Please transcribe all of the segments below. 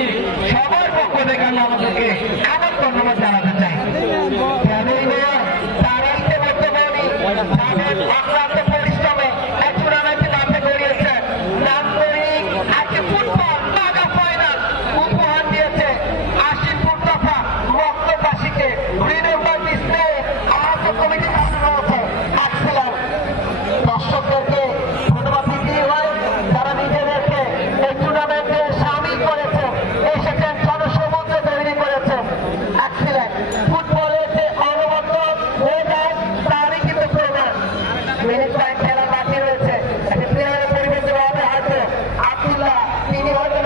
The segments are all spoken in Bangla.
শ্রমিক সবার পক্ষ থেকে আমি আমাদেরকে আমার ধন্যবাদ জানাতে চাই। তারা বর্তমানে অক্লান্ত পরিশ্রমে এক টুর্নামেন্টে মাঠে গড়িয়েছে, নান্দনিক একটি ফুটবল মেগা ফাইনাল উপহার দিয়েছে 80 ফুট দফা মক্তবাসীকে। রিমেম্বার দিস ডে আমাদের কমিটি রয়েছে এক্সেলেন্ট। দর্শকদেরকে ধন্যবাদ দিতেই হয়, তারা নিজেদেরকে এই টুর্নামেন্টে সামিল করেছে, এসেছেন জনসমুদ্র তৈরি করেছে। এক্সেলেন্ট ফুটবলের যে অনবদ্য হয়ে যায় তারই কিন্তু প্রমাণ। মিনিট কয়েক খেলা বাকি রয়েছে, একটি প্লেয়ারের পরিবর্তন হবে, হয়তো আব্দুল্লাহ তিনি হয়তো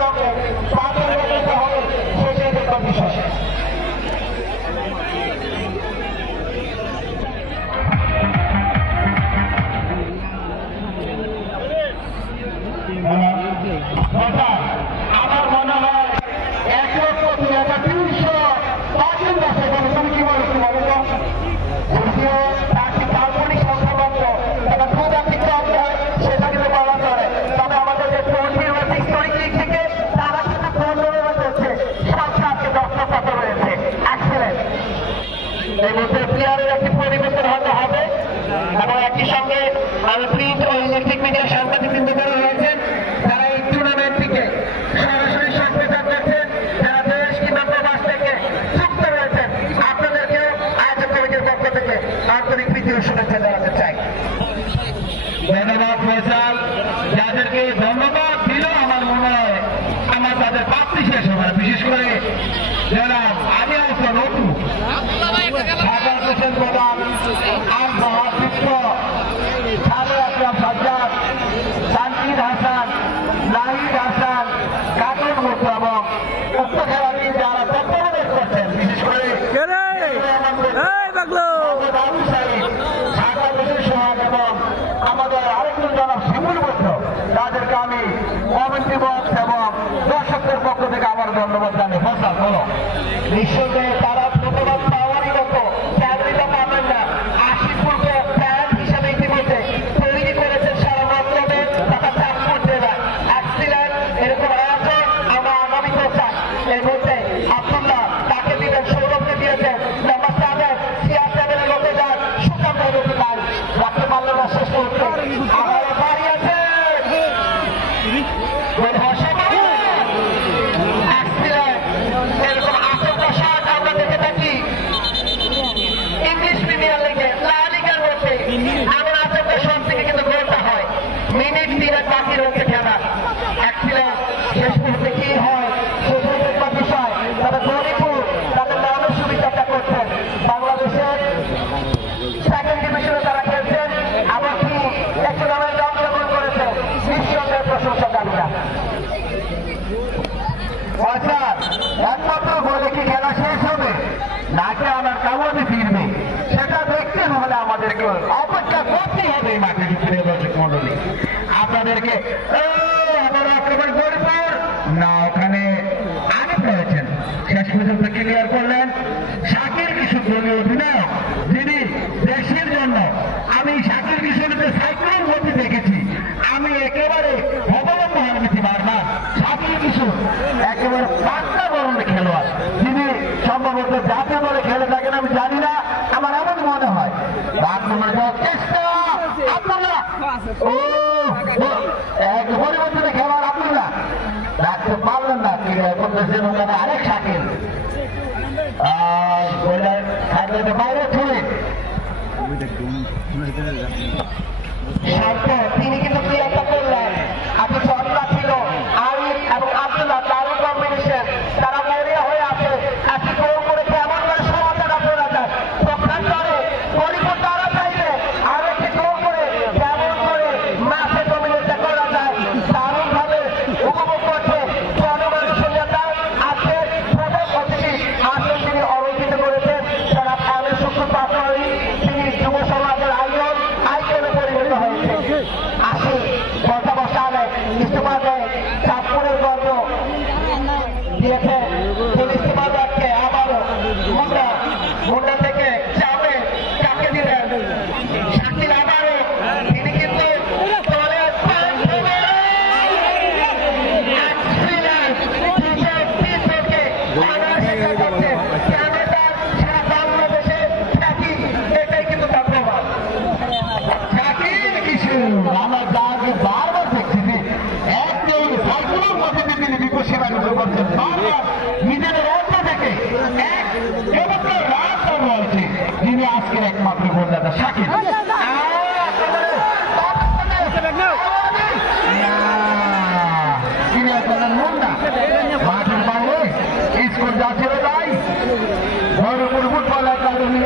হবে শেষে দেখবার বিষয়। আমার মনে হয় 1,300 পার্সেন্ট আছে। তুমি কি বলো? কি বলো তো? যদিও একটি কাল্পনিক সংখ্যা মাত্র, তারা খুব একটি কম হয় সেটা কিন্তু বলা চলে। তবে আমাদের যে ট্রফি রয়েছে হিস্টোরিক দিক থেকে তারা কিন্তু 15 রয়েছে, সংখ্যা আজকে 10 রয়েছে। এক্সেলেন্ট। এই মধ্যে প্লেয়ারের একটি পরিবর্তন হতে হবে এবং একই সঙ্গে প্রিন্ট ও ইলেকট্রিক মিডিয়ার সাংবাদিক বৃন্দরা রয়েছেন, যারা এই টুর্নামেন্টটিকে সরাসরি সম্প্রচার করছেন, যারা দেশ কিংবা প্রবাস থেকে যুক্ত রয়েছেন। আপনাদেরকেও আয়োজক কমিটির পক্ষ থেকে আন্তরিক প্রীতি ও শুভেচ্ছা জানাতে চাই। ধন্যবাদ ফয়সাল, যাদেরকে ধন্যবাদ দিল আমার মনে হয় আমার তাদের প্রাপ্তি শেষ হবে। বিশেষ করে যারা আগে আসা নতুন সাগর হোসেন প্রধান, শান্তির হাসান, নাহিদ হাসান, কাকুর মুখ এবং উক্ত খেলাটি যারা তত্ত্বাবধান করছেন, বিশেষ করে সোহাগ এবং আমাদের আরেকজন জনাব শিমুল বৈদ্য, তাদেরকে আমি কমিটি বক্স এবং দর্শকদের পক্ষ থেকে আবার ধন্যবাদ জানাই। ফসল বলো। নিঃসন্দেহে তারা ধন্যবাদ পাওয়ারই মতো চাকরিটা পাবেন না। 80 ফুট প্যান্ট হিসাবে ইতিমধ্যে তৈরি করেছেন সারা মতলবে তথা চাঁদপুর জেলায়। এক্সিলেন্ট এরকম আয়োজন আমরা আগামীতেও চাই। এর মধ্যে আব্দুল্লাহ তাকে দিলেন, সৌরভকে দিয়েছেন, নাম্বার 7 CR7 লোকে যান সুকান্ত নাই রাখতে পারল না শেষ করতে। আমার বাড়ি আছে এরকম আশঙ্কা শট আমরা দেখে থাকি ইংলিশ প্রিমিয়ার লিগে, লা লিগার মধ্যে। এমন আশঙ্কা শট থেকে কিন্তু গোলটা হয়। মিনিট 3 বাকি রয়েছে খেলা। এক্সিলেন্ট শেষ মুহূর্তে কি হয় সেটাই দেখবার বিষয়। তবে গরিপুর তাদের নামের সুবিধাটা করছেন, বাংলাদেশের সেকেন্ড ডিভিশনে তারা খেলছেন, এমনকি একটু নামে অংশগ্রহণ করেছেন। নিঃসন্দেহে প্রশংসা দাবিরা। একমাত্র বলে কি খেলা শেষ হবে নাকি আমার কামড়ে ফিরবে সেটা দেখতে হলে আমাদেরকে অপেক্ষা করতেই হবে। এই মাঠের ভিতরে দর্শক মন্ডলী আপনাদেরকে আমার আক্রমণ গরিপুর না ওখানে আগে পেয়েছেন, শেষ পর্যন্ত ক্লিয়ার করলেন শাকির কিশোর দলীয় অধিনায়ক, যিনি দেশের জন্য আমি শাকির কিশোরীতে সাইক্লোন গতি দেখেছি। আমি একেবারে ভগবান হারমিতি বারবার শাকির কিশোর একেবারে পাক্কা গরমের খেলোয়াড়, যিনি সম্ভবত জাতীয় দলে খেলে থাকেন আমি জানি না, আমার এমন মনে হয়। চেষ্টা আপনারা পরিবর্তনে খেলোয়াড় আপনারা রাখতে পারলেন না, করতেছেন ওখানে আরেক শাকিল বাইরে ছুড়ে তিনি কিন্তু ক্লিয়ারটা করলেন। আপনি সন্ধ্যা ছিল আরিফ এবং আব্দুল্লাহ, দারুণ কম্বিনেশন, তারা মরিয়া হয়ে আছে। একটি গোল করেছে, এমন করে সমাধান করা যায় পক্ষান্তরে গরিপুর তারা চাইবে আরো একটি গোল করে যেমন করে ম্যাচে ডমিনেটটা করা যায় দারুণ ভাবে উপভোগ করছে জনমানুষের নেতা। আজকে প্রথম অতিথি আসলে তিনি অরোচিত করেছেন যারা ফ্যানের সূক্ষ্ম পাত্রী, তিনি যুব সমাজের আইকনে পরিণত হয়েছে। আসে কথা সীমাবদ্ধ করছেন বারবার নিজেদের অর্থ থেকে এক চমৎকার রান রয়েছে যিনি আজকের একমাত্র গোলদাতা শাকিব তিনি আপনার মুন্না মাঠের বাইরে স্কুল যাচ্ছিল তাই বড়পুর ফুটবল একাডেমি